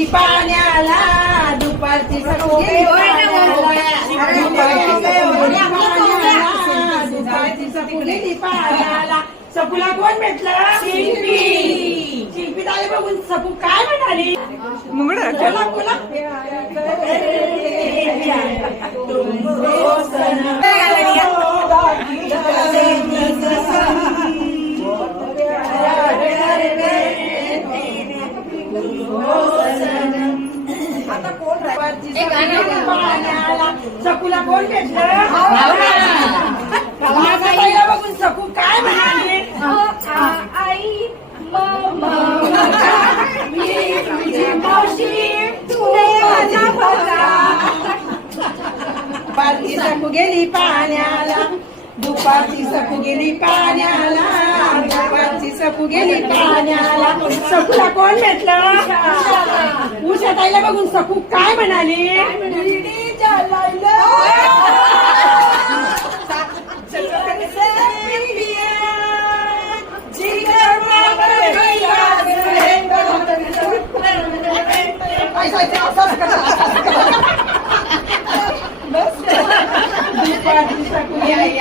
गेली पाण्याला, दुपारची सकू गेली पाण्याला. सकूला कोण भेटलं? शिल्पी. शिल्पी ताई बघून सकू काय म्हणाली? बोला बोला. आता कोण सकूला कोण भेटलं? ताईला बघून सकू काय म्हणाली? आई दुपारची सकू गेली पाण्याला, दुपारची सकू गेली पाण्याला, दुपारची सकू गेली पाण्याला. सकूला कोण भेटलं? उषा ताईला बघून सकू काय म्हणाली? दुपारची सकू गेली